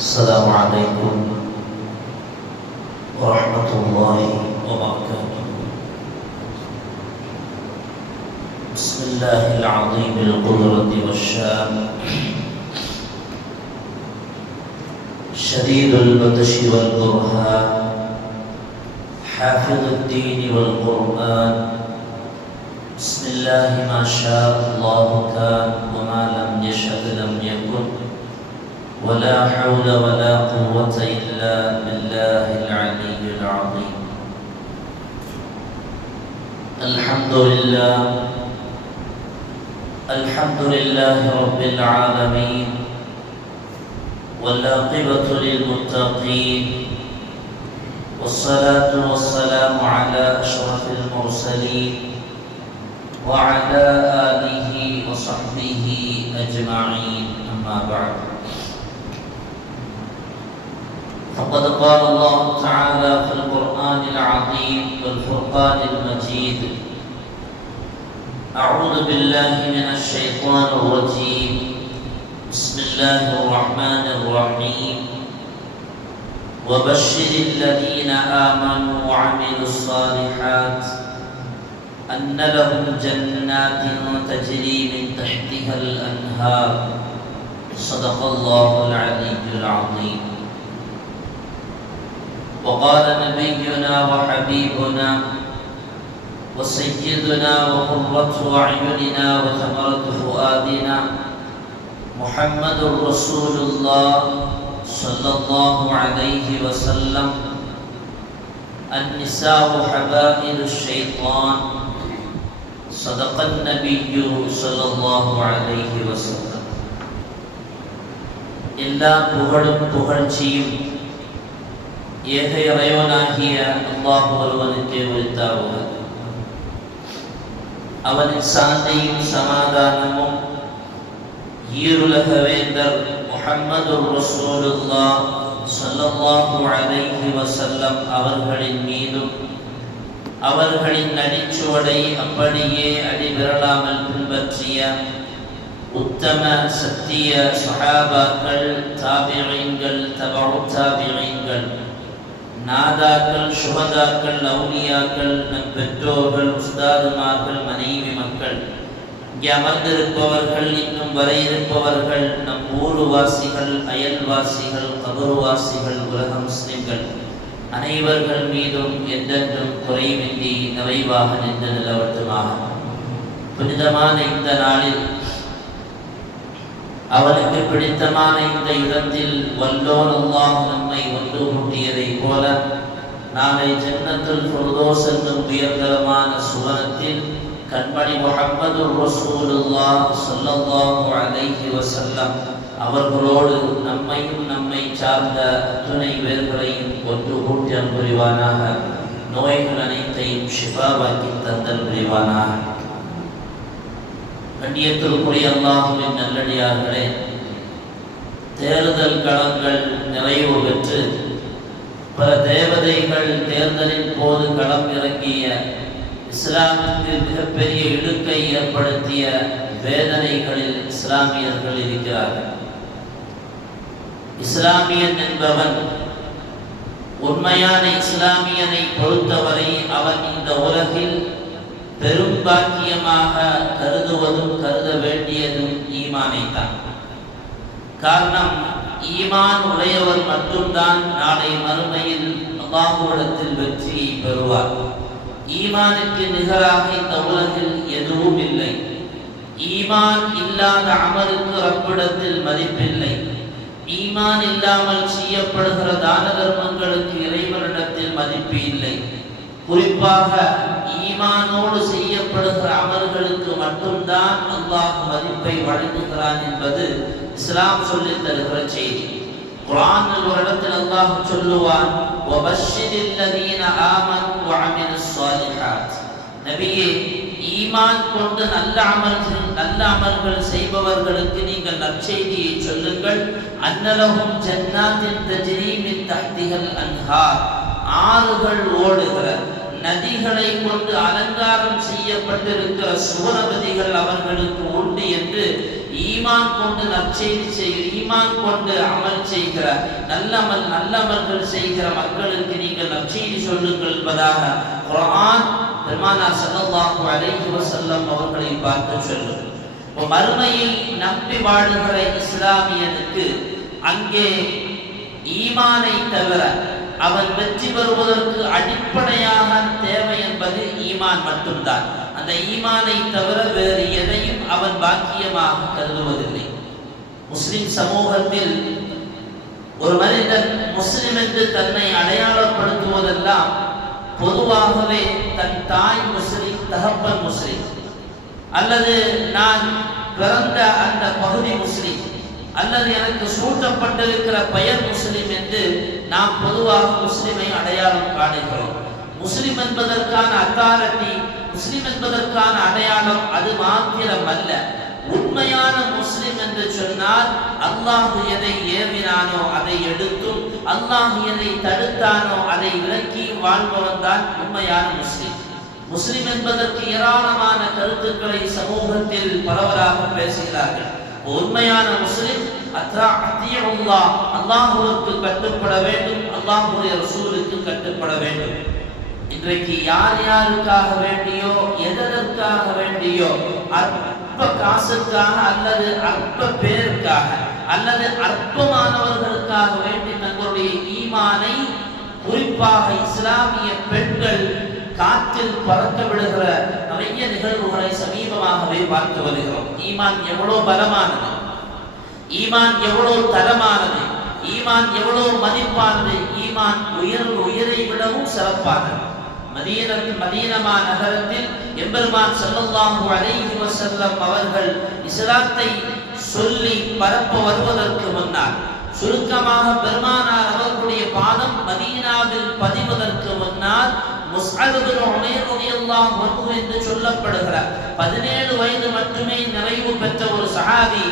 السلام عليكم ورحمة الله وبركاته. بسم الله العظيم القدرة والشان، شديد البطش والبرهان، حافظ الدين والقرآن. بسم الله ما شاء الله كان، وما لم يشأ لم يكن، ولا حول ولا قوة إلا بالله العلي العظيم. الحمد لله، الحمد لله رب العالمين، والعاقبة للمتقين، والصلاة والسلام على أشرف المرسلين وعلى آله وصحبه أجمعين. أما بعد، فقد قال الله تعالى في القرآن العظيم والفرقان المجيد: أعوذ بالله من الشيطان الرجيم، بسم الله الرحمن الرحيم. وبشر الذين آمنوا وعملوا الصالحات أن لهم جنات تجري من تحتها الأنهار. صدق الله العلي العظيم. وقال نبينا وحبيبنا وسيدنا وقرة أعيننا وثمرة فؤادنا محمد رسول الله صلى الله عليه وسلم: النساء حبائل الشيطان. صدق النبي صلى الله عليه وسلم. எல்லா புகழும் புகழ்ச்சியும் ஏக இறைவனாகிய அல்லாஹ் ஒருவனுக்கே உரித்தாகுக. அவனின் சாந்தியும் சமாதானமும் ஈருலக வேந்தர் முஹம்மது ரசூலுல்லாஹ் ஸல்லல்லாஹு அலைஹி வஸல்லம் அவர்களின் மீதும், அவர்களின் நடிச்சுவடை அப்படியே அடிவிரலாமல் பின்பற்றிய உத்தம சத்திய சஹாபாக்கள், தாபிஈன்கள், தபஉ தாபிஈன்கள், நாதாக்கள், சுஹதாக்கள், அவுலியாக்கள், நம் பெற்றோர்கள், உஸ்தாதுமார்கள், மனைவி மக்கள், இங்கே அமர்ந்திருப்பவர்கள், இன்னும் வர இருப்பவர்கள், நம் ஊருவாசிகள், அயல்வாசிகள், கபருவாசிகள், உலக முஸ்லிம்கள் அனைவர்கள் மீதும் என்றென்றும் குறைவின்றி நிறைவாக நின்று நிலவட்டுமாக. புனிதமான இந்த நாளில், அவனுக்கு பிடித்தமான இந்த இடத்தில் வல்லோன் அல்லாஹ் நம்மை ஒன்று கூட்டியதைப் போல நாளை ஜன்னத்துல் ஃபிர்தௌஸ் என்னும் உயர்தரமான சுவனத்தில் கண்மணி முஹம்மது ரசூலுல்லாஹ் ஸல்லல்லாஹு அலைஹி வஸல்லம் அவர்களோடு நம்மையும் நம்மை சார்ந்த அத்துணை பேர்களையும் ஒன்று கூட்டி புரிவானாக. நோய்கள் அனைத்தையும் ஷிஃபாவாக்கி தந்தல் புரிவானாக. கண்ணியத்திற்குரிய அல்லாஹ்வின் நல்லடியார்களே, தேர்தல் களங்கள் நிறைவு பெற்று பல தேவதைகள் தேர்தலின் போது களம் இறங்கிய இஸ்லாமிற்கு மிகப்பெரிய இழுக்கை ஏற்படுத்திய வேதனைகளில் இஸ்லாமியர்கள் இருக்கிறார்கள். இஸ்லாமியன் என்பவன், உண்மையான இஸ்லாமியனை பொறுத்தவரை அவன் இந்த உலகில் பெரும் பாக்கியமாக கருதுவதும் கருத வேண்டியதும் ஈமானைத்தான். காரணம், ஈமான் உடையவர் மட்டும்தான் நாளை மறுமையில் அல்லாஹ்விடத்தில் வெற்றியை பெறுவார். ஈமானுக்கு நிகராக இந்த உலகில் எதுவும் இல்லை. ஈமான் இல்லாத அமலுக்கு ரப்பிடத்தில் மதிப்பில்லை. ஈமான் இல்லாமல் செய்யப்படுகிற தான தர்மங்களுக்கு இறைவனிடத்தில் மதிப்பு இல்லை. குறிப்பாக ஈமானோடு செய்யப்படுகிற அமல்களுக்கு மட்டும்தான் அல்லாஹ் மதிப்பை வழங்குகிறான் என்பது இஸ்லாம் சொல்லித் தருகிற செய்தி. குர்ஆனில் ஒரு இடத்தில் அல்லாஹ் சொல்லுவான்: வபஷ்ஷிரில் லதீன ஆமனு வஅமிலுஸ் ஸாலிஹாத். நபியே, ஈமான் கொண்டு நல்ல அமல்கள் செய்பவர்களுக்கு நீங்கள் நற்செய்தியை சொல்லுங்கள். அன்னலஹும் ஜன்னாத்தின் தஜ்ரீ மின் தஹ்திஹல் அன்ஹார். ஆறுகள் ஓடுகிற, நதிகளை கொண்டு அலங்காரம் செய்யப்பட்டிருக்கிற சுவனபதிகள் அவர்களுக்கு உண்டு என்று ஈமான் கொண்டு நற்செய்தி செய்கிற, ஈமான் கொண்டு அமல் செய்கிற, நல்லமல்கள் செய்கிற மக்களுக்கு நீங்கள் நற்செய்தி சொல்லுங்கள் என்பதாக குர்ஆன் பெருமானார் ஸல்லல்லாஹு அலைஹி வஸல்லம் அவர்களை பார்த்து சொல்லும். மறுமையை நம்பி வாழுகிற இஸ்லாமியனுக்கு அங்கே ஈமானை தவிர அவன் வெற்றி பெறுவதற்கு அடிப்படையாக தேவை என்பது ஈமான் மட்டும்தான். அந்த ஈமானை தவிர வேறு எதையும் அவன் பாக்கியமாக கருதுவதில்லை. முஸ்லிம் சமூகத்தில் ஒரு மனிதன் முஸ்லிம் என்று தன்னை அடையாளப்படுத்துவதெல்லாம் பொதுவாகவே தன் தாய் முஸ்லிம், தகப்பன் முஸ்லிம், அல்லது நான் பிறந்த அந்த பகுதி முஸ்லிம், அல்லது எனக்கு சூட்டப்பட்டிருக்கிற பெயர் முஸ்லிம் என்று நாம் பொதுவாக முஸ்லிமை அடையாளம் காணுகிறோம். முஸ்லிம் என்பதற்கான அத்தாரிட்டி, முஸ்லிம் என்பதற்கான அடையாளம் அது மாத்திரம் அல்ல. உண்மையான முஸ்லிம் என்று சொன்னால் அல்லாஹ் எதை ஏவினானோ அதை எடுத்தும், அல்லாஹ் எதை தடுத்தானோ அதை விலக்கி வாழ்பவன் தான் உண்மையான முஸ்லிம். முஸ்லிம் என்பதற்கு ஏராளமான கருத்துக்களை சமூகத்தில் பரவலாக பேசுகிறார்கள். உண்மையான முஸ்லிம் அல்லாஹ்வுக்கு கட்டுப்பட வேண்டும், அல்லாஹ்வுடைய ரசூலுக்கு கட்டுப்பட வேண்டும். இன்றைக்கு யார் யாருக்காக வேண்டியோ, எதற்காக வேண்டியோ, அற்ப காசுக்காக அல்லது அற்ப பேருக்காக அல்லது அற்பமானவர்களுக்காக வேண்டி தங்களுடைய ஈமானை, குறிப்பாக இஸ்லாமிய பெண்கள் காற்றில் பறக்க விடுகிற நிறைய நிகழ்வுகளை சமீபமாகவே பார்த்து வருகிறோம். ஈமான் எவ்வளவு பலமானது, ஈமான் எவ்வளவு தரமானது, ஈமான் எவ்வளவு மதிப்பானது, ஈமான் உயரை விடவும் சிறப்பானது. மதீனமா நகரத்தில் எம்பெருமான் ஸல்லல்லாஹு அலைஹி வஸல்லம் அவர்கள் இஸ்லாத்தை சொல்லி பரப்ப வருவதற்கு முன்னால், சுருக்கமாக பெருமானார் அவர்களுடைய பாதம் மதீனாவில் பதிவதற்கு முன்னால் முஸ்அப் இப்னு உமைர் ரலியல்லாஹு அன்ஹு என்று சொல்லப்படுகிறார் 17 வயது மட்டுமே நிறைவு பெற்ற ஒரு சஹாபி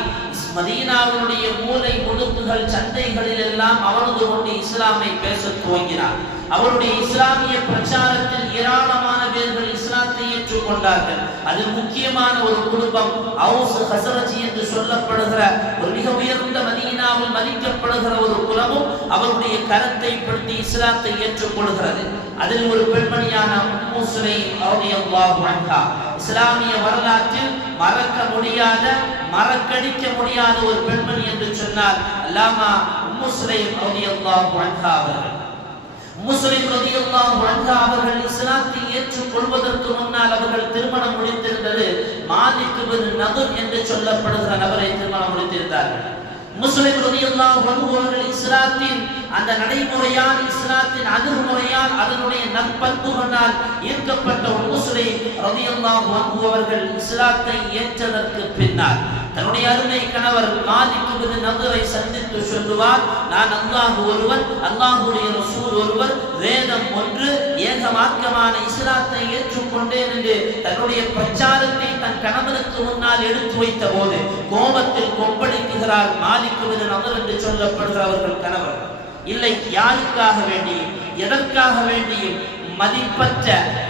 மதீனாவுடைய மூலை முடுக்குகள் சந்தைகளில் எல்லாம் அமர்ந்து கொண்டு இஸ்லாமை பேசத் துவங்கினார். அவருடைய இஸ்லாமிய பிரச்சாரத்தில் ஏராளமான பேர்கள் இஸ்லாத்தை ஏற்றுக்கொண்டார்கள். அதில் முக்கியமான ஒரு குடும்பம் அவுஸ் ஹஸரஜி என்று சொல்லப்படுகிற ஒரு மிக உயர்ந்த மதீனாவில் மதிக்கப்படுகிற ஒரு குலமும் அவருடைய கரத்தை பிடித்து இஸ்லாத்தை ஏற்றுக்கொள்கிறது. அதில் ஒரு பெண்மணியான உம்மு சுலைம் ரலியல்லாஹு அன்ஹா, இஸ்லாமிய வரலாற்றில் மறக்க முடியாத, மறக்கடிக்க முடியாத ஒரு பெண்மணி என்று சொன்னால் அல்லாமா உம்மு சுலைம் ரலியல்லாஹு அன்ஹா அவர்கள். உம்மு சுலைம் ரலியல்லாஹு அன்ஹா அவர்கள் இஸ்லாத்தை ஏற்றுக்கொள்வதற்கு முன்னால் அவர்கள் திருமணம் முடித்திருந்தது மாலிக் இப்னு நதுர் என்று சொல்லப்படுகிற நபரை திருமணம் முடித்திருந்தார்கள். உம்மு சுலைம் ரலியல்லாஹு அன்ஹு அவர்கள் இஸ்லாத்தின் அந்த நடைமுறையால், இஸ்லாத்தின் அணுகுமுறையால், அதனுடைய நற்பண்புகளால் ஈர்க்கப்பட்ட உம்மு சுலைம் ரலியல்லாஹு அன்ஹு அவர்கள் இஸ்லாத்தை ஏற்றதற்கு பின்னால் தன்னுடைய அருமை கணவர் மாலிக் இப்னு நதுரை சந்தித்து சொல்லுவார், நான் அல்லாஹ் ஒருவன், அல்லாஹ்வுடைய ரசூல் ஒருவர், வேதம் ஒன்று, ஏக மார்க்கமான இஸ்லாத்தை ஏற்றுக்கொண்டேன் என்று தன்னுடைய பிரச்சாரத்தை தன் கணவனுக்கு முன்னால் எடுத்து வைத்த போது கோபத்தில் கொப்பளிக்குகிறார் மாலிக் இப்னு நதுர் என்று சொல்லப்படுகிற அவர்கள் கணவர். இல்லை, யாருக்காக வேண்டியும் எதற்காக வேண்டியும் மதிப்பற்ற,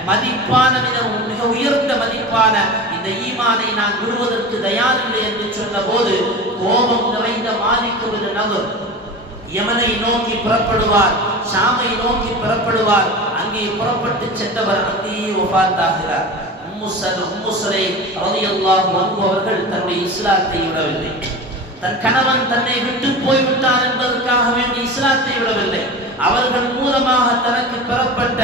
மதிப்பான, மிக உயர்ந்த மதிப்பான இந்த ஈமானை நான் விடுவதற்கு தயாரில்லை என்று சொன்ன போது கோபம் நிறைந்த மாலிக் இப்னு நதுர் யமனை நோக்கி புறப்படுவார், ஷாமை நோக்கி புறப்படுவார். அங்கே புறப்பட்டு சென்றவர் அங்கேயே வஃபாத்தாகிறார். உம்மு சுலைம் ரலியல்லாஹு அன்ஹு அவர்கள் தன்னுடைய இஸ்லாத்தை விடவில்லை. தன் கணவன் தன்னை விட்டு போய்விட்டான் என்பதற்காக வேண்டி இஸ்லாத்தை விடவில்லை. அவர்கள் மூலமாக தனக்கு பெறப்பட்ட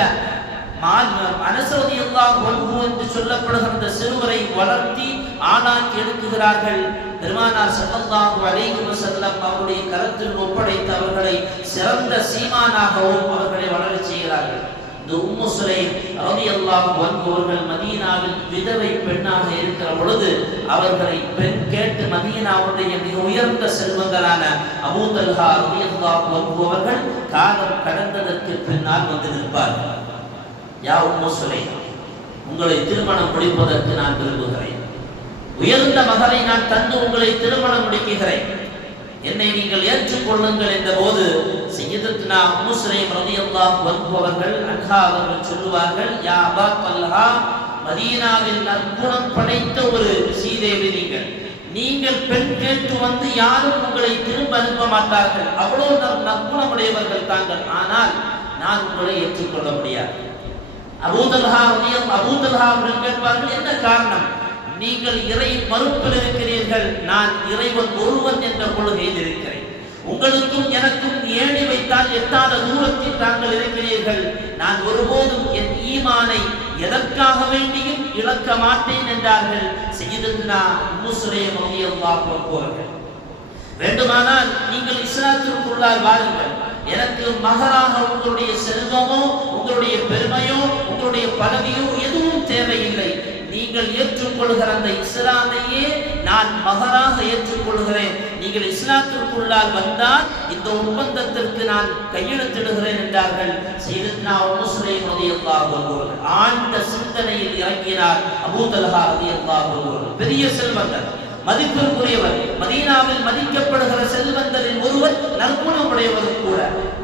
அனஸ் ரலியல்லாஹு அன்ஹு என்று சொல்லப்படுகிற சிறுவரை வளர்த்தி ஆளாக்கி எடுக்குகிறார்கள். பெருமானார் ஸல்லல்லாஹு அலைஹி வஸல்லம் அவருடைய கரத்தில் ஒப்படைத்து அவர்களை சிறந்த சீமானாகவும் அவர்களை வளரச் செய்கிறார்கள். இந்த உம்மு சுலைம் ரலியல்லாஹு அன்ஹு அவர்கள் மதீனாவில் விதவை பெண்ணாக இருக்கிற பொழுது அவர்களை பெண் கேட்டு மதீனாவுடைய மிக உயர்ந்த செல்வங்களான அபூ தல்ஹா ரலியல்லாஹு அன்ஹு அவர்கள் காலம் கடந்ததற்கு பின்னால் வந்து நிற்பார்கள். யா உம்மு சுலைம், உங்களை திருமணம் முடிப்பதற்கு நான் விரும்புகிறேன். உயர்ந்த மகளை நான் தந்து உங்களை திருமணம் முடிக்கிறேன். என்னை நீங்கள் ஏற்றுக்கொள்ளுங்கள் என்ற போது சய்யிதத்துனா உம்மு சுலைம் ரலியல்லாஹு அன்ஹு அவர்கள் அவர்கள் சொல்லுவார்கள், யா அபா தல்ஹா, மதீனாவில் நற்குணம் படைத்த ஒரு சீதேவி நீங்கள். நீங்கள் பெண் கேட்டு வந்து யாரும் உங்களை திரும்ப அனுப்ப மாட்டார்கள், அவ்வளவு நற்குணமுடையவர்கள் தாங்கள், ஆனால் நான் உங்களை ஏற்றுக்கொள்ள முடியாது. அபூதல்ஹா அவர்கள் கேட்பார்கள், என்ன காரணம்? நீங்கள் இறை மறுப்பில் இருக்கிறீர்கள், நான் இறைவன் ஒருவன் என்ற கொள்கையில் இருக்கிறேன். உங்களுக்கும் எனக்கும் ஏணி வைத்தால் எட்டாத தூரத்தில் தாங்கள் இருக்கிறீர்கள். நான் ஒருபோதும் என் ஈமானை எதற்காக வேண்டியும் இழக்க மாட்டேன் என்றார்கள். சய்யிதத்துனா உம்மு சுலைம் ரலியல்லாஹு அன்ஹா, வேண்டுமானால் நீங்கள் இஸ்லாத்திற்குள்ளால் வாருங்கள், எனக்கு மகராக உங்களுடைய செல்வமோ உங்களுடைய பெருமையோ உங்களுடைய பதவியோ எதுவும் தேவையில்லை. நீங்கள் ஏற்றுக்கொள்கிற அந்த இஸ்லாமையே நான் மகராக ஏற்றுக்கொள்கிறேன். நீங்கள் இஸ்லாத்திற்குள்ளால் வந்தால் இந்த ஒப்பந்தத்திற்கு நான் கையெழுத்திடுகிறேன் என்றார்கள். சய்யிதத்துனா உம்மு சுலைம் ரலியல்லாஹு அன்ஹா ஆழ்ந்த சிந்தனையில் இறங்கினார். அபூதல்ஹா ரலியல்லாஹு அன்ஹு பெரிய செல்வந்தர், மதிப்பிற்குரியவர், மதீனாவில் மதிக்கப்படுகிற செல்வந்தரில் ஒருவர், நற்குணமுடையவர் கூட.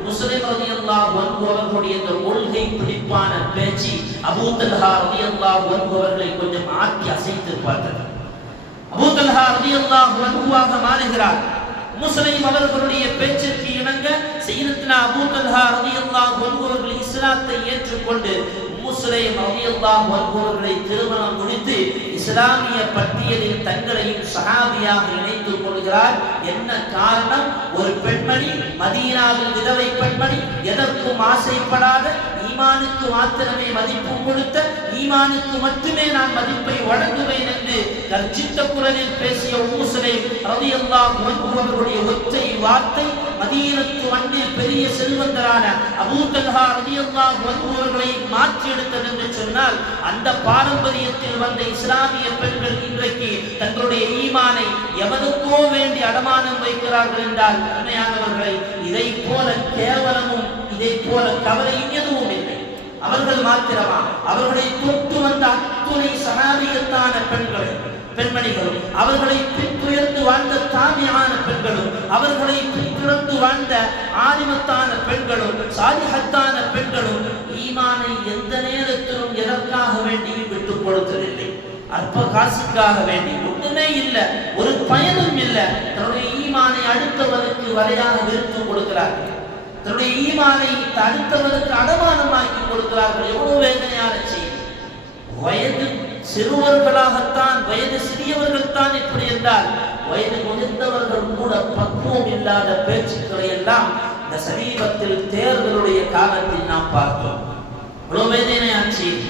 முஸ்லிம் ரலியல்லாஹு அன்ஹு அவர்களுடைய இந்த கொள்கை பிடிப்பான பேச்சு அபூதல்ஹா ரலியல்லாஹு அன்ஹு அவர்களை கொஞ்சம் ஆட்டி அசைத்து பார்த்தது. அபூதல்ஹா ரலியல்லாஹு அன்ஹுவாக மாறுகிறார். முஸ்லிம் அவர்களுடைய பேச்சிற்கு இணங்க சய்யிதத்துனா அபூதல்ஹா ரலியல்லாஹு அன்ஹு அவர்கள் இஸ்லாத்தை ஏற்றுக்கொண்டு முஸ்லிம் ரலியல்லாஹு அன்ஹு அவர்களை திருமணம் முடித்து இஸ்லாமிய பட்டியலில் தங்களையும் சஹாபியாக இணைத்துக் கொள்கிறார். என்ன காரணம்? ஒரு பெண்மணி, மதீனாவில் விதவை பெண்மணி, எதற்கும் ஆசைப்படாத, ஈமானுக்கு மாத்திரமே மதிப்பு கொடுத்த, ஈமானுக்கு மட்டுமே நான் மதிப்பை வழங்குவேன் என்று கர்ஜித்த குரலில் பேசிய உம்மு சுலைம் ரலியல்லாஹு அன்ஹு அவர்களுடைய ஒற்றை வார்த்தை மதீனத்து மண்ணில் பெரிய செல்வந்தரான அபூதல்ஹா ரலியல்லாஹு அன்ஹு அவர்களை மாற்றி எடுத்தது என்று சொன்னால், அந்த பாரம்பரியத்தில் வந்த இஸ்லாமிய பெண்கள் இன்றைக்கு தங்களுடைய ஈமானை எவனுக்கோ வேண்டி அடமானம் வைக்கிறார்கள் என்றால், உண்மையானவர்களை இதை போல கேவலமும் இதை போல கவலையும் எதுவும் இல்லை. அவர்கள் மாத்திரமா, அவர்களை தொட்டு வந்த அத்துணை சஹாபியத்தான பெண்மணிகளும், அவர்களை பின்துயர்ந்து வாழ்ந்த தாபியான பெண்களும், அவர்களை பின்துயர்ந்து வாழ்ந்த ஆலிமத்தான பெண்களும், சாலிஹத்தான பெண்களும் ஈமானை எந்த நேரத்திலும் எதற்காக வேண்டியும் விட்டுக் கொடுத்ததில்லை. அற்ப காசுக்காக வேண்டி ஒன்றுமே இல்லை, ஒரு பயனும் இல்லை. தன்னுடைய ஈமானை அடுத்தவருக்கு வரையாக விருத்து கொடுக்கிறார்கள், தன்னுடைய ஈமானை அடுத்தவருக்கு அடமானமாக்கி கொடுக்கிறார்கள். எவ்வளவு வேதனையான செய்தி! வயது சிறுவர்களாகத்தான், வயது சிறியவர்கள் தான் இப்படி என்றால், வயது முதிர்ந்தவர்கள் கூட பக்குவம் இல்லாத பேச்சுக்களை எல்லாம் இந்த சமீபத்தில் தேர்தலுடைய காலத்தில் நாம் பார்த்தோம். எவ்வளவு வேதனையான செய்தி!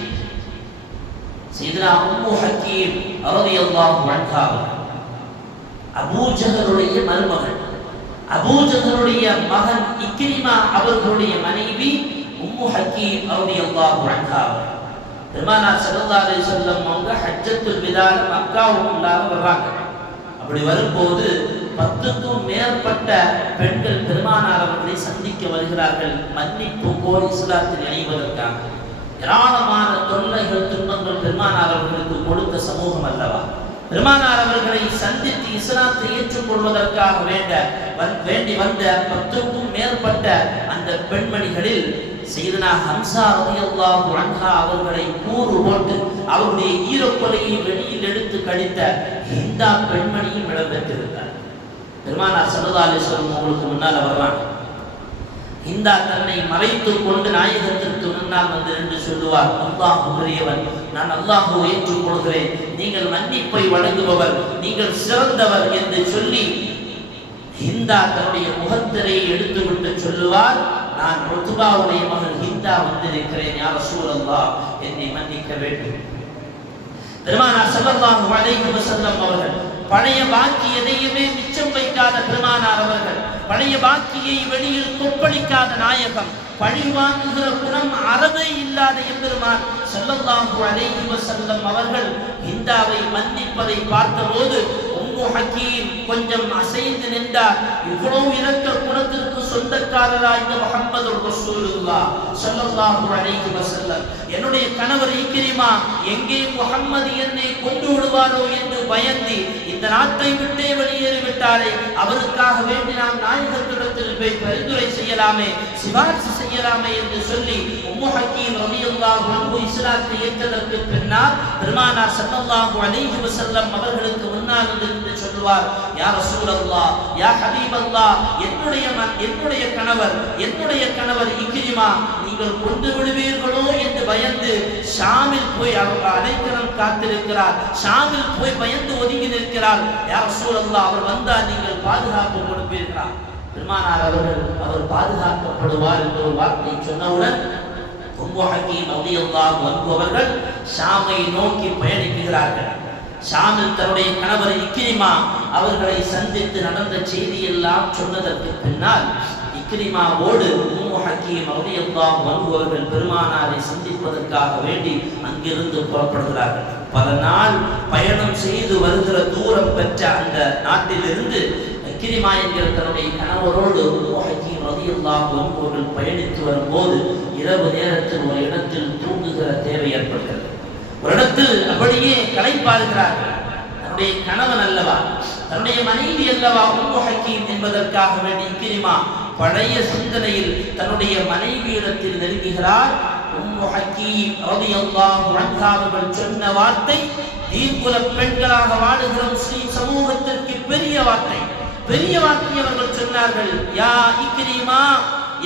சையதுனா உம்மு ஹக்கீம் ரலியல்லாஹு அன்ஹா அபூ ஜஹலுடைய மருமகள், அபூ ஜஹலுடைய மகன் இக்ரிமா அவர்களுடைய மனைவி உம்மு ஹக்கீம் ரலியல்லாஹு அன்ஹா. பெருமானார் ஸல்லல்லாஹு அலைஹி வஸல்லம் அவங்க ஹஜ்ஜத்துல் விதால மக்காவுக்குள்ளாக வர்றாங்க. அப்படி வரும்போது 10க்கும் மேற்பட்ட பெண்கள் பெருமானார் அவர்களை சந்திக்க வருகிறார்கள், மன்னிப்பு கோரி இஸ்லாத்தில் இணைவதற்காக. ஏராளமான தொல்லைகள், துன்பங்கள் பெருமானார் அவர்களுக்கு கொடுத்த சமூகம் அல்லவா. பெருமானார் அவர்களை சந்தித்து இஸ்லாத்தை ஏற்றுக்கொள்வதற்காக வேண்டி வந்த 10க்கும் மேற்பட்ட அந்த பெண்மணிகளில் சையதுனா ஹம்ஸா ரலியல்லாஹு அன்ஹா அவர்களை கூறு போட்டு அவருடைய ஈரக்கொலையை வெளியில் எடுத்து கடித்த ஹிந்தா பெண்மணியும் இடம்பெற்றிருந்தார். பெருமானார் ஸல்லல்லாஹு அலைஹி வஸல்லம் அவர்களுக்கு முன்னால் வர்றாங்க. ஹிந்தா தன்னை மறைத்துக் கொண்டு நாயகத்திற்கு முன்னால் வந்து என்று சொல்லுவார், அல்லாஹ் பெரியவன், நான் அல்லாஹ்வை ஏற்றுக்கொள்கிறேன், நீங்கள் மன்னிப்பை வழங்குபவர், நீங்கள் சிறந்தவர் என்று சொல்லி ஹிந்தா தன்னுடைய முகத்திரையை எடுத்துவிட்டு சொல்லுவார், நான் உத்பாவுடைய மகள் ஹிந்தா வந்திருக்கிறேன், யா ரசூலல்லாஹ், என்னை மன்னிக்க வேண்டும். பெருமானார் ஸல்லல்லாஹு அலைஹி வஸல்லம் அவர்கள் பழைய பாக்கி எதையுமே மிச்சம் வைக்காத பெருமானார் அவர்கள், பழைய பாக்கியை வெளியில் கொப்பளிக்காத நாயகம், பழி வாங்குகிற குணம் அறவே இல்லாத எம்பெருமான் ஸல்லல்லாஹு அலைஹி வஸல்லம் அவர்கள் ஹிந்தாவை மன்னிப்பதை பார்த்தபோது உம்மு ஹக்கீம் கொஞ்சம் அசைந்து நின்றார். இவ்வளவு இரக்க குணத்திற்கு சொந்தக்காரரா இந்த முஹம்மது ரசூலுல்லாஹ் ஸல்லல்லாஹு அலைஹி வஸல்லம், என்னுடைய கணவர் இக்ரிமா எங்கே முஹம்மது என்னை கொண்டு விடுவாரோ என்று பயந்து இந்த நாட்டை விட்டே வெளியேறிவிட்டாரே, அவருக்காக வேண்டி நாம் நாயகத்திடத்தில் ரசூலிடத்தில் போய் பரிந்துரை செய்யலாமே, சிபாரிசு செய்யலாமே என்று சொல்லி உம்மு ஹக்கீம் ரலியல்லாஹு அன்ஹு இஸ்லாத்தை ஏற்றதற்கு பின்னால் பெருமானார் ஸல்லல்லாஹு அலைஹி வஸல்லம் அவர்களுக்கு முன்னால் இருந்து சொல்லுவார், யா ரசூலல்லாஹ், யா ஹபீபல்லாஹ், என்னுடைய கணவர் இக்ரிமா நீங்கள் கொண்டு விடுவீர்களோ என்று பயந்து ஷாமில் போய் அடைக்கலம் காத்திருக்கிறார். ஷாமில் போய் பயந்து ஒதுங்கி நிற்கிறார். யா ரசூலல்லாஹ், அவர் வந்தால் நீங்கள் பாதுகாப்பு கொடுப்பீர்களா? பெருமானார் அவர் பாதுகாக்கப்படுவார் என்ற ஒரு வார்த்தை சொன்னவுடன் உம்மு ஹக்கீம் ரலியல்லாஹு அன்ஹு அவர்கள் ஷாமை நோக்கி பயணிக்கிறார்கள். ஷாமில் தன்னுடைய கணவர் இக்ரிமா அவர்களை சந்தித்து நடந்த செய்தி எல்லாம் சொன்னதற்கு பின்னால் இக்ரிமாவோடு உம்மு ஹக்கீம் ரலியல்லாஹு அன்ஹு அவர்கள் பெருமானாரை சந்திப்பதற்காக வேண்டி அங்கிருந்து புறப்படுகிறார்கள். பல நாள் பயணம் செய்து வருகிற தூரம் பெற்ற அந்த நாட்டிலிருந்து இக்ரிமா என்கிற தன்னுடைய கணவரோடு உம்மு ஹக்கீம் ரலியல்லாஹு அன்ஹு அவர்கள் பயணித்து வரும்போது இரவு நேரத்தில் ஒரு இடத்தில் தூங்குகிற தேவை ஏற்படுகிறது. ஒரு இடத்தில் அப்படியே களைப்பாருகிறார்கள். தன்னுடைய கணவன் அல்லவா, தன்னுடைய மனைவி அல்லவா உம்மு ஹக்கீம் என்பதற்காக வேண்டி இக்ரிமா பழைய சிந்தனையில் தன்னுடைய மனைவியிடத்தில் நெருங்குகிறார். உம்மு ஹக்கீம் ரலியல்லாஹு அன்ஹா அவர்கள் சொன்ன வார்த்தை தீன்குல பெண்களாக வாழுகிற முஸ்லிம் சமூகத்திற்கு பெரிய வார்த்தை அவர்கள் சொன்னார்கள். யா இக்ரிமா,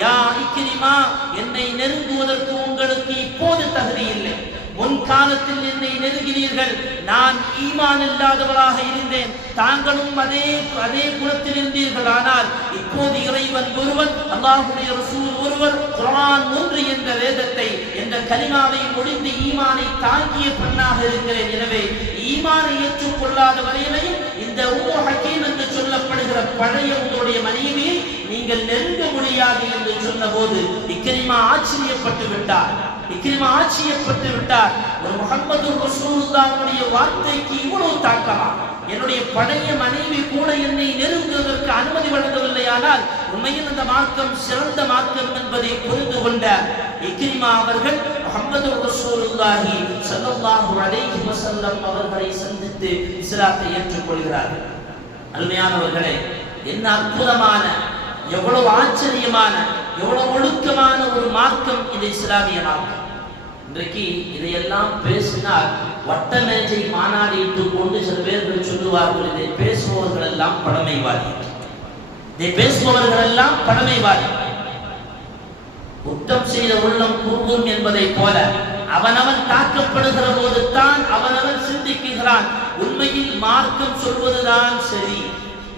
யா இக்ரிமா, என்னை நெருங்குவதற்கு உங்களுக்கு இப்போது தகுதி இல்லை. முன்காலத்தில் என்னை நெருங்கினீர்கள், நான் ஈமான் இல்லாதவராக இருந்தேன், தாங்களும் அதே குலத்தில் இருந்தீர்கள். ஆனால் இப்போது இறைவன் ஒருவன், அல்லாஹ்வுடைய ரசூல் ஒருவர், குர்ஆன் 3 என்ற வேதத்தை, என்ற கலிமாவை முடிந்து ஈமானை தாங்கிய பெண்ணாக இருக்கிறேன். எனவே ஈமானை ஏற்றுக்கொள்ளாத வரையிலையும் இந்த உம்மு ஹக்கீம் என்று சொல்லப்படுகிற பழைய உங்களுடைய மனைவியை நீங்கள் நெருங்க முடியாது என்று சொன்னபோது இக்ரிமா ஆச்சரியப்பட்டு விட்டார். ஒரு முஹம்மது ரசூலுல்லாஹ்வுடைய வார்த்தைக்கு இவ்வளவு தாக்கமா? என்னுடைய பழைய மனைவி கூட என்னை நெருங்குவதற்கு அனுமதி வழங்கவில்லையானால் உண்மையில் அந்த மார்க்கம் சிறந்த மார்க்கம் என்பதை புரிந்து கொண்ட இக்ரிமா அவர்கள் முஹம்மது ரசூலுல்லாஹி ஸல்லல்லாஹு அலைஹி வஸல்லம் அவர்களை சந்தித்து இஸ்லாத்தை ஏற்றுக்கொள்கிறார்கள். அருமையானவர்களே, என்ன அற்புதமான, எவ்வளவு ஆச்சரியமான, எவ்வளவு ஒழுக்கமான ஒரு மார்க்கம் இந்த இஸ்லாமிய மார்க்கம். இன்றைக்கு இதையெல்லாம் பேசினால் வட்ட மேஜை மாநாடிட்டு கொண்டு சில பேர்கள் சொல்லுவார்கள், இதை பேசுபவர்கள் எல்லாம் பழமைவாதி. குற்றம் செய்த உள்ளம் கூறும் என்பதை போல அவனவன் தாக்கப்படுகிற போது தான் அவனவன் சிந்திக்கிறான். உண்மையில் மார்க்கம் சொல்வதுதான் சரி,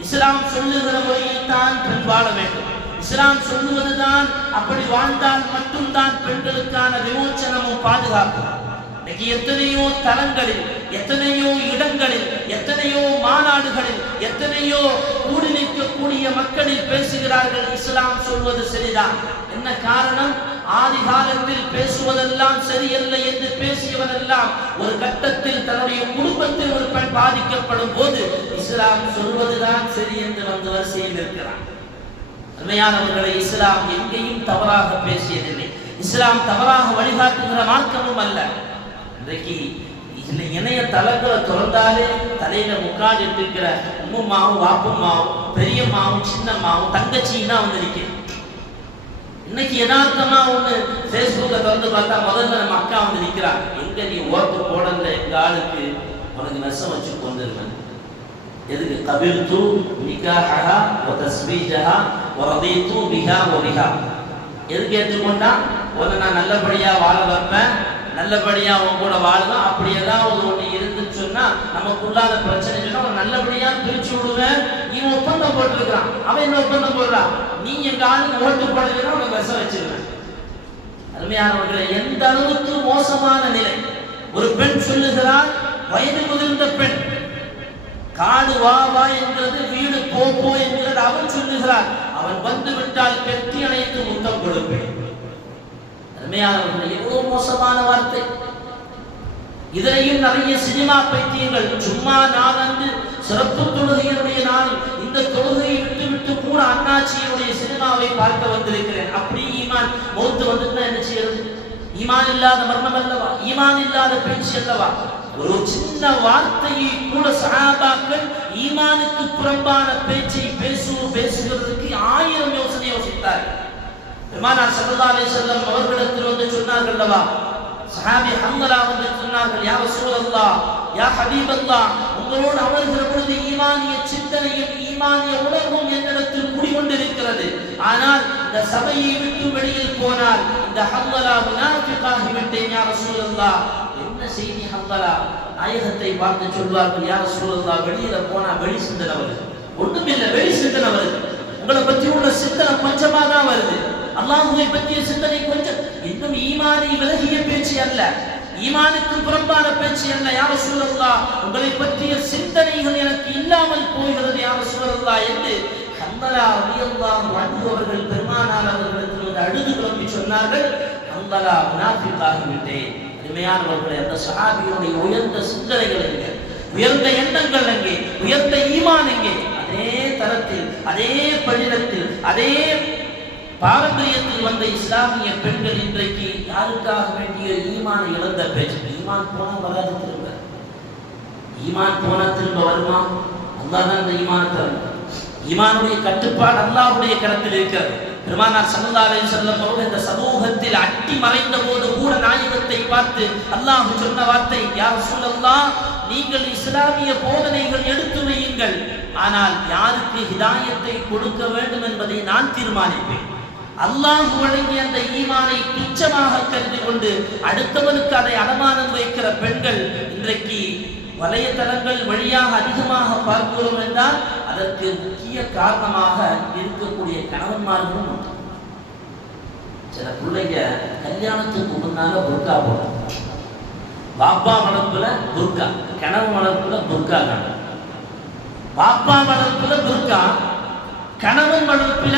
இஸ்லாம் சொல்லுகிற முறையில் தான் பெண் வாழ வேண்டும், இஸ்லாம் சொல்லுவதுதான் அப்படி வாழ்ந்தால் மட்டும்தான் பெண்களுக்கான விமோச்சனமும் பாதுகாப்பும். எத்தனையோ தளங்களில், எத்தனையோ இடங்களில், எத்தனையோ மாநாடுகளில், எத்தனையோ கூடி நிற்கக்கூடிய மக்களில் பேசுகிறார்கள் இஸ்லாம் சொல்வது சரிதான். என்ன காரணம்? ஆதி காலத்தில் பேசுவதெல்லாம் சரியல்ல என்று பேசியவனெல்லாம் ஒரு கட்டத்தில் தன்னுடைய குடும்பத்தில் ஒரு பெண் பாதிக்கப்படும் போது இஸ்லாம் சொல்வதுதான் சரி என்று வந்து வரிசையில் இருக்கிறான். அருமையானவர்களை, இஸ்லாம் எங்கேயும் தவறாக பேசியதில்லை, இஸ்லாம் தவறாக வழிகாட்டுகிற மார்க்கமும் அல்ல. இன்றைக்கு இணைய தளங்களை திறந்தாலே தலையில முக்காடிட்டு இருக்கிற உம்மாவும் வாப்பம்மாவும் பெரியம்மாவும் சின்னம்மாவும் தங்கச்சின்னா வந்து நிற்கிறேன். இன்னைக்கு யதார்த்தமா ஒண்ணு ஃபேஸ்புக்கை திறந்து பார்த்தா முதல்ல நம்ம அக்கா வந்து நிற்கிறாங்க. எங்க நீ ஓட்டு போடல, எங்க ஆளுக்கு உனக்கு நெசம் வச்சு கொண்டிருக்கேன். எதுக்கு? கபில்து நிகாஹஹா வ தஸ்பீஜஹா வ ரதீது பிஹா வ பிஹா. எதுக்கு ஏற்றுக்கொண்டா? உன்னை நான் நல்லபடியா வாழ வைப்பேன், நல்லபடியா உன் கூட வாழுவேன். அப்படி ஏதாவது ஒண்ணு இருந்துன்னு சொன்னா நமக்குள்ளாத பிரச்சனை சொன்னா நல்லபடியா பிரிச்சு விடுவேன். இவன் ஒப்பந்தம் போட்டிருக்கிறான், அவன் என்ன ஒப்பந்தம் போடுறான்? நீ எங்க ஆளுக்கு ஓட்டு போடுறீங்கன்னா உனக்கு விஷம் வச்சிருவேன். அருமையானவர்களை, எந்த அளவுக்கு மோசமான நிலை! ஒரு பெண் சொல்லுகிறாள், வயது முதிர்ந்த பெண், காடு வா வா என்கிறது, வீடு போ போ என்கிறது அவன் சொல்லுகிறான். அவன் வந்து விட்டால் கெட்டி அணைத்து முத்தம் கொடுப்பேன். அருமையானவர்களை, எவ்வளவு மோசமான வார்த்தை! இதனையும் நிறைய சினிமா பைத்தியங்கள், சும்மா நாள் அன்று சிறப்பு தொழுகையினுடைய நாள், இந்த தொழுகையை விட்டு கூட அண்ணாச்சியினுடைய சினிமாவை பார்க்க வந்திருக்கிறேன். அப்படி ஈமான் மௌத்து வந்துட்டுனா என்ன செய்யறது? ஈமான் இல்லாத மரணம் அல்லவா? ஈமான் இல்லாத பேச்சு அல்லவா? ஒரு சின்ன வார்த்தையை கூட சஹாபாக்கள் ஈமானுக்கு புறம்பான பேச்சை பேசுகிறதுக்கு 1000 யோசனை யோசித்தார்கள். பெருமானார் ஸல்லல்லாஹு அலைஹி வஸல்லம் அவர்களிடத்தில் வந்து சொன்னார்கள் அல்லவா, சஹாபி ஹன்ஸலா வந்து சொன்னார்கள், யா ரசூலல்லாஹ், யா ஹபீபல்லாஹ், உங்களோடு அமர்கிற பொழுது ஈமானிய சிந்தனையும் ஈமானிய உணர்வும் என்னிடத்தில் குடிகொண்டிருக்கிறது. ஆனால் இந்த சபையை விட்டு வெளியில் போனால் இந்த ஹன்ஸலா முனாஃபிகாகி விட்டேன் யா ரசூலல்லாஹ். என்ன செய்தி ஹன்ஸலா? நாயகத்தை பார்த்து சொல்வார்கள், யா ரசூலல்லாஹ், வெளியில போனா வெளி சிந்தனை வருது. ஒண்ணுமில்லை, வெளி சிந்தனை வருது. உங்களை பற்றி உள்ள சிந்தனை கொஞ்சமா தான் வருது. அல்லாஹ்வை பற்றிய சிந்தனை கொஞ்சம். இன்னும் ஈமானை விலகிய பேச்சு அல்ல, ஈமானுக்கு புறம்பான பேச்சு அல்ல. யா ரசூலல்லாஹ், உங்களை பற்றிய சிந்தனைகள் எனக்கு இல்லாமல் போகிறது யா ரசூலல்லாஹ் என்று ஹன்ஸலா ரலியல்லாஹு அன்ஹு அவர்கள் பெருமானார் அவர்களிடத்தில் வந்து அழுது புலம்பி சொன்னார்கள், ஹன்ஸலா முனாஃபிகாகி விட்டேன். அருமையானவர்களே, அந்த சஹாபியுடைய உயர்ந்த சிந்தனைகள் எங்கே, உயர்ந்த எண்ணங்கள் எங்கே, உயர்ந்த ஈமான் எங்கே? அதே தரத்தில், அதே படிலத்தில், அதே பாரம்பரியத்தில் வந்த இஸ்லாமிய பெண்கள் இன்றைக்கு யாருக்காக வேண்டிய ஈமானை இழந்த பேச்சு. ஈமான் போனா வராது, திரும்ப ஈமான் போனா திரும்ப வருமா? அல்லாஹ் தான் இந்த ஈமானை தரும். ஈமானுடைய கட்டுப்பாடு அல்லாஹ்வுடைய கரத்தில் இருக்கிறது. பெருமானார் ஸல்லல்லாஹு அலைஹி வஸல்லம் அவர்கள் இந்த சமூகத்தில் அட்டி மறைந்த போது கூட நாயகத்தை பார்த்து அல்லாஹ் சொன்ன வார்த்தை, யா ரசூலல்லாஹ், நீங்கள் இஸ்லாமிய போதனைகள் எடுத்து வையுங்கள், ஆனால் யாருக்கு ஹிதாயத்தை கொடுக்க வேண்டும் என்பதை நான் தீர்மானிப்பேன். அல்லாஹ் வழங்கிய அந்த ஈமானை துச்சமாக கருதி கொண்டு அடுத்தவனுக்கு அதை அடமானம் வைக்கிற பெண்கள் இன்றைக்கு வலைத்தளங்கள் வழியாக அதிகமாக பார்க்கிறோம் என்றால் அதற்கு முக்கிய காரணமாக இருக்கக்கூடிய கணவன்மார்களும் உண்டு. சில பிள்ளைங்க கல்யாணத்துக்கு முன்னால புர்கா போடும். பாப்பா வளர்ப்புல புர்கா, கணவன் வளர்ப்புல புர்கா. பாப்பா வளர்ப்புல புர்கா, கணவன் வளர்ப்புல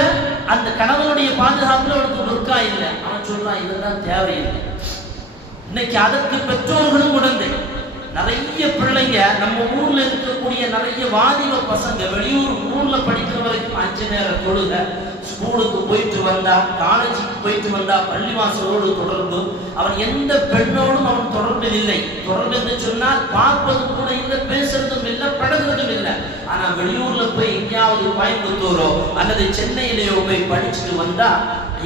அந்த கணவனுடைய பாதுகாப்புல அவனுக்கு புர்கா இல்லை. அவன் சொல்றான், இதெல்லாம் தேவையில்லை. இன்னைக்கு அதற்கு பெற்றோர்களும் உடந்தை. நிறைய பிள்ளைங்க நம்ம ஊர்ல இருக்கக்கூடிய நிறைய வாலிப பசங்க ஊர்ல படிக்கிற வரைக்கும் 5 நேர தொழுகை, ஸ்கூலுக்கு போயிட்டு வந்தா, காலேஜுக்கு போயிட்டு வந்தா பள்ளிவாசலோடு தொடர்பு. அவன் எந்த பெண்ணோடும் அவன் தொடர்பில் இல்லை. தொடர்பு என்று சொன்னால் பார்ப்பது கூட இல்லை, பேசுறதும் இல்லை, பழகுறதும் இல்லை. ஆனா வெளியூர்ல போய் எங்கேயாவது கோயம்புத்தூரோ அல்லது சென்னையிலேயோ போய் படிச்சுட்டு வந்தா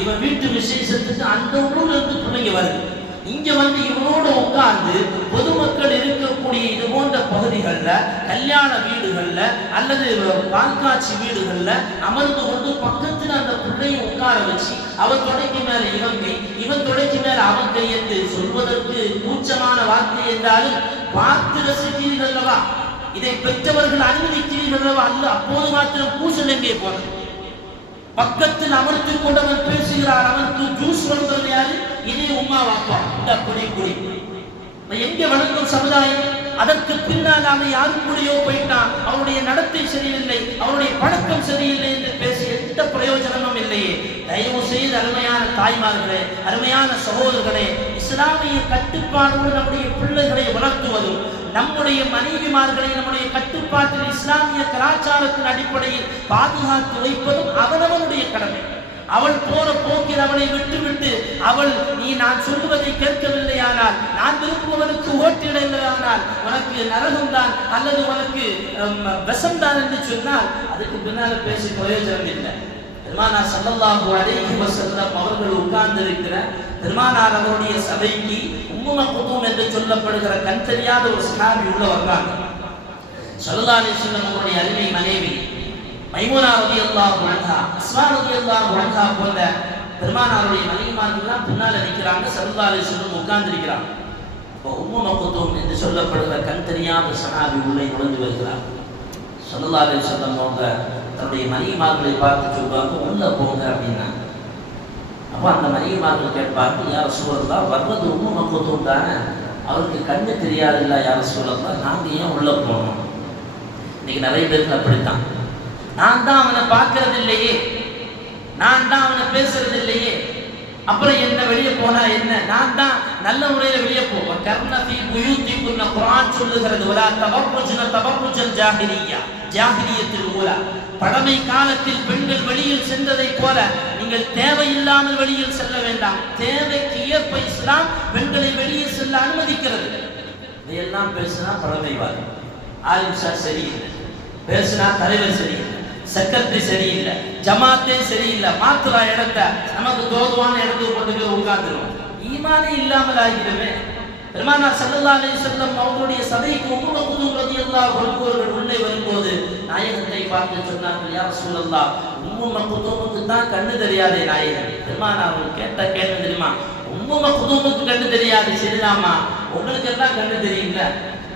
இவன் வீட்டு விசேஷத்துக்கு அந்த ஊர்ல இருந்து பிள்ளைங்க வருது. இங்க வந்து இவனோட உட்கார்ந்து பொதுமக்கள் இருக்கக்கூடிய இது போன்ற பகுதிகள்ல, கல்யாண வீடுகள்ல அல்லது பால்காட்சி வீடுகள்ல அமர்ந்து கொண்டு பக்கத்துல அந்த பிள்ளையை உட்கார வச்சு அவன் தொடைக்கு மேல இவன் கை, இவன் தொடைக்கு மேல அவன் கை என்று சொல்வதற்கு கூச்சமான வார்த்தை என்றாலும் பார்த்து ரசிக்கிறீர்கள் அல்லவா? இதை பெற்றவர்கள் அனுமதிக்கிறீர்கள் அல்லவா? அல்ல, அப்போது மாத்திரம் பூசல் எங்கே போனது? பக்கத்தில் அமர்த்தி கொண்டு அவன் பேசுகிறார். அவனுக்கு ஜூஸ் வளர்ந்தது யாரு? இதே உமா வாப்பா, இந்த குடி குடி. எங்க வளர்க்கும் சமுதாயம்? அதற்கு பின்னால் அவன் யாரு கூடயோ போயிட்டான், அவனுடைய நடத்தை சரியில்லை, அவனுடைய பழக்கம் சரியில்லை என்று பேசி எந்த பிரயோஜனமும் இல்லையே. தயவு செய்து அருமையான தாய்மார்களே, அருமையான சகோதரர்களே, இஸ்லாமிய கட்டுப்பாடோடு நம்முடைய பிள்ளைகளை வளர்த்துவதும், நம்முடைய மனைவிமார்களை நம்முடைய கட்டுப்பாட்டில் இஸ்லாமிய கலாச்சாரத்தின் அடிப்படையில் பாதுகாத்து வைப்பதும் அவனவனுடைய கடமை. அவள் போற போக்கில் அவளை விட்டுவிட்டு அவள் நீ நான் சொல்லுவதை கேட்கவில்லையானால், நான் விரும்புவதற்கு ஓட்டிடவில்லையானால் உனக்கு நரகம்தான் அல்லது உனக்கு விஷம்தான் என்று சொன்னால் அதுக்கு பின்னால பேசி பிரயோஜனம் இல்லை. பெருமானார் ஸல்லல்லாஹு அலைஹி வஸல்லம் அவர்கள் உட்கார்ந்து இருக்கிற பெருமானார் அவருடைய சபைக்கு உம்மு மக்தூம் என்று சொல்லப்படுகிற கண் தெரியாத ஒரு சஹாபி உள்ள வந்தாங்க. ஸல்லல்லாஹு அலைஹி வஸல்லம் அவருடைய அருமை மனைவி மைமூனா ரலியல்லாஹு அன்ஹா, அஸ்மா ரலியல்லாஹு அன்ஹா போன்ற பெருமானாருடைய மனைவிமார்கள்லாம் பின்னால நிற்கிறாங்க. ஸல்லல்லாஹு அலைஹி வஸல்லம் உட்கார்ந்து இருக்கிறாங்க. இப்போ உம்மு மக்தூம் என்று சொல்லப்படுகிற கண் தெரியாத சஹாபி உள்ளே நுழைந்து வருகிறார். ஸல்லல்லாஹு அலைஹி வஸல்லம் அவங்க தன்னுடைய மனைவிமார்களை பார்த்து சொல்வாங்க, உள்ள போங்க அப்படின்னா. அப்போ அந்த மனைவிமார்கள் கேட்பாங்க, யா ரசூலல்லாஹ், வர்றது உம்மு மக்தூம் தானே, அவருக்கு கண்ணு தெரியாதுல்ல யா ரசூலல்லாஹ், நாங்கள் ஏன் உள்ள போகணும்? இன்னைக்கு நிறைய பேருக்கு அப்படித்தான். நான் தான் அவனை பார்க்கறது இல்லையே, நான் தான் அவனை பேசுறது இல்லையே, அப்புறம் என்ன வெளியே போனா என்ன, நான் தான் நல்ல முறையில வெளியே போவேன். கர்ணபி புயூத்திக்குன்ன குர்ஆன் சொல்லுகிறது, வலா தபர்ருஜ்ன தபர்ருஜல் ஜாஹிலிய்யா, ஜாஹிலியத்தில் ஊலா, பழமை காலத்தில் பெண்கள் வெளியில் சென்றதை போல நீங்கள் தேவையில்லாமல் வெளியில் செல்ல வேண்டாம். தேவைக்கு ஏற்ப இஸ்லாம் பெண்களை வெளியே செல்ல அனுமதிக்கிறது. இதையெல்லாம் பேசினா பழமைவாதி, ஆலிம்ஷா சரியில்லை, பேசினா தலைவர் சரியில்லை, செக்ரட்டரி சரியில்லை, ஜமாத்தே சரியில்லை, மாத்திரா இடத்த நமக்கு தோதுவான இடத்துக்கு கொண்டு போய் உட்கார்ந்துரும். ஈமானே இல்லாமல் ஆகிடுமே. பெருமானார் ஸல்லல்லாஹு அலைஹி வஸல்லம் அவர்களுடைய சபைக்கு உம்மு மக்தூம் ரலியல்லாஹு அன்ஹு அவர்கள் உள்ளே வரும்போது நாயகத்தை பார்த்து சொன்னார்கள், யா ரசூலல்லாஹ், உம்மு மக்தூமுக்கு தான் கண்ணு தெரியாதே நாயகன். பெருமானார் அவர்கள் கேட்ட கேள்வி தெரியுமா? உம்மு மக்தூமுக்கு கண்ணு தெரியாது சரிதாமா, உங்களுக்கு எல்லாம் கண்ணு தெரியுங்கள,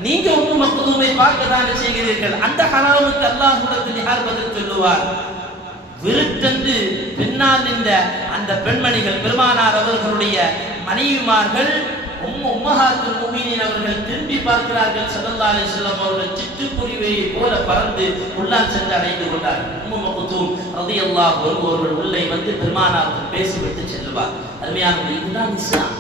நீங்க உம்மு மக்தூமை பார்க்க தானே செய்கிறீர்கள், அந்த ஹராமுக்கு அல்லாஹ்விடத்தில் யார் பதில் சொல்லுவார்? விருட்டென்று பின்னால் நின்ற அந்த பெண்மணிகள், பெருமானார் அவர்களுடைய மனைவிமார்கள், உம்மஹாத்துல் முஃமினீன் அவர்கள் திரும்பி பார்க்கிறார்கள். ஸல்லல்லாஹு அலைஹி வஸல்லம் அவர்கள் சிட்டுக்குருவியை போல பறந்து உள்ளால் சென்று அடைந்து கொண்டார்கள். உம்மு மக்தூம் ரலியல்லாஹு அன்ஹு அவர்கள் உள்ளே வந்து பெருமானாருக்கு பேசிவிட்டு செல்வார். அருமையானவர்களே, இதுதான் இஸ்லாம்.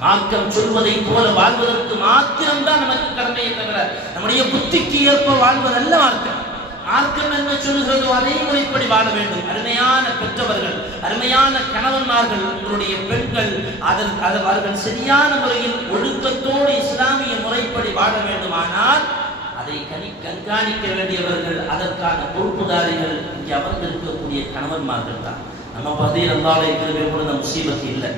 மார்க்கம் சொல்வதை போல வாழ்வதற்கு மாத்திரம்தான் நமக்கு கடமையை தவிர நம்முடைய புத்திக்கு ஏற்ப வாழ்வதல்ல மார்க்கம். மார்க்கம் என்ன சொல்கிறதோ அதே முறைப்படி வாழ வேண்டும். அருமையான பெற்றவர்கள், அருமையான கணவன்மார்கள், உங்களுடைய பெண்கள் அவர்கள் சரியான முறையில் ஒழுக்கத்தோடு இஸ்லாமிய முறைப்படி வாழ வேண்டுமானால் அதை கண்காணிக்க வேண்டியவர்கள், அதற்கான பொறுப்புதாரிகள் இங்கே அமர்ந்திருக்கக்கூடிய கணவன்மார்கள் தான். நம்ம பகுதியில் அல்லாஹ்வுடைய கிருபை கூட அந்த முசீபத்து இல்லை.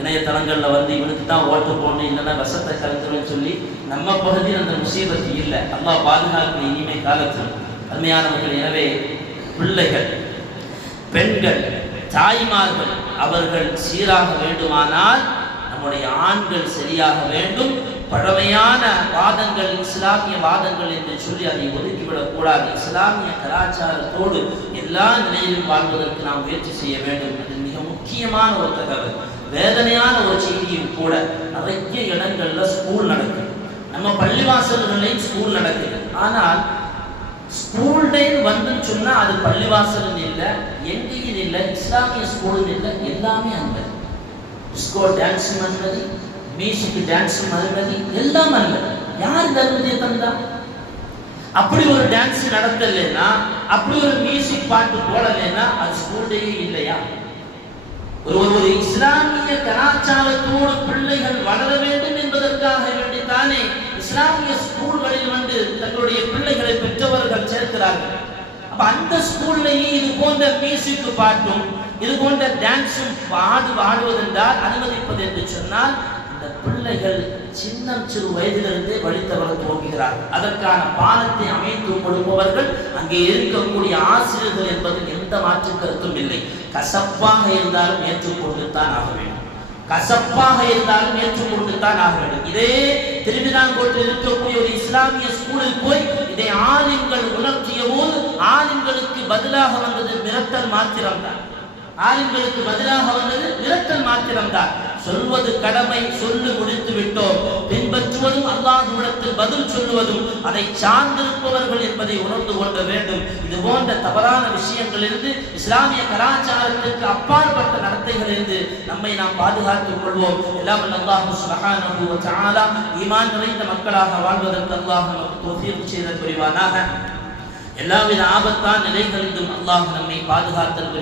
இணையதளங்களில் வந்து இவனுக்கு தான் ஓட்டு போடணும், இல்லைன்னா விஷத்தை கலந்துருன்னு சொல்லி நம்ம பகுதியில் அந்த முசீபத்து இல்லை. அல்லாஹ் பாதுகாப்பு இனிமே காலத்தில். அருமையானவர்கள், எனவே பிள்ளைகள், பெண்கள், தாய்மார்கள் அவர்கள் சீராக வேண்டுமானால் நம்முடைய ஆண்கள் சரியாக வேண்டும். பழமையான வாதங்கள், இஸ்லாமிய வாதங்கள் என்று சொல்லி அதை ஒதுக்கிவிடக் கூடாது. இஸ்லாமிய கலாச்சாரத்தோடு எல்லா நிலையிலும் வாழ்வதற்கு நாம் முயற்சி செய்ய வேண்டும். அது மிக முக்கியமான ஒரு தகவல். வேதனையான ஒரு செய்தியும் கூட. நிறைய இடங்கள்ல ஸ்கூல் நடக்குது, நம்ம பள்ளிவாசல்களையும் ஸ்கூல் நடக்குது. ஆனால் ஸ்கூல் டைம் வந்துன்னு சொன்னா அது பள்ளிவாசல் இல்லை, எங்கேயும் இல்லை, இஸ்லாமிய ஸ்கூல் இல்லை, எல்லாமே அனுமதி. டிஸ்கோ டான்ஸ் அனுமதி, மியூசிக் டான்ஸ் அனுமதி, எல்லாம் அனுமதி. யார் இந்த அனுமதியை தந்தா? அப்படி ஒரு டான்ஸ் நடத்தலைன்னா, அப்படி ஒரு மியூசிக் பாட்டு போடலைன்னா அது ஸ்கூல் டேயே இல்லையா? ஒரு இஸ்லாமிய கலாச்சாரத்தோடு பிள்ளைகள் வளர வேண்டும் என்பதற்காக வேண்டித்தானே இஸ்லாமிய ஸ்கூல்களில் வந்து தங்களுடைய பிள்ளைகளை பெற்றவர்கள் சேர்க்கிறார்கள். அப்ப அந்த ஸ்கூல்லையும் இது போன்ற மியூசிக் பாட்டும் இது போன்ற டான்ஸும் ஆடுவதென்றால் அனுமதிப்பது என்று சொன்னால் இந்த பிள்ளைகள் சிறு வயதிலிருந்தே வழித்தவர துவங்குகிறார்கள். அதற்கான பாலத்தை அமைத்து கொடுப்பவர்கள் அங்கே இருக்கக்கூடிய ஆசிரியர்கள் என்பதில் எந்த மாற்று கருத்தும் இல்லை. கசப்பாக இருந்தாலும் ஏற்றுக்கொண்டுத்தான் ஆக வேண்டும், கசப்பாக இருந்தாலும் ஏற்றுக்கொண்டுத்தான் ஆக வேண்டும். இதே திருவிதாங்கோட்டில் இருக்கக்கூடிய ஒரு இஸ்லாமிய ஸ்கூலில் போய் இதை ஆலிம்கள் உணர்த்திய போது ஆலிம்களுக்கு பதிலாக வந்தது மிரட்டல் மாத்திரம்தான். ஆலிம்களுக்கு பதிலாக வந்தது மிரட்டல் மாத்திரம்தான். சொல்வது கடமை, சொல்லி முடித்து விட்டோம். பின்பற்றுவதும் அல்லாஹ்விடத்தில் பதில் சொல்லுவதும் அதை சார்ந்திருப்பவர்கள் என்பதை உணர்ந்து கொள்ள வேண்டும். இது போன்ற தவறான விஷயங்களிலிருந்து, இஸ்லாமிய கலாச்சாரத்திற்கு அப்பாற்பட்ட நடத்தைகளிலிருந்து நம்மை நாம் பாதுகாத்துக் கொள்வோம். எல்லாம் அல்லாஹ் சுப்ஹானஹு வ தஆலா ஈமான் நிறைந்த மக்களாக வாழ்வதற்கு அல்லாஹ் நமக்கு தௌஃபீக் செய்தல் புரிவானாக. எல்லாவித ஆபத்தான நிலைகளிலும் அல்லாஹ் நம்மை பாதுகாத்தல்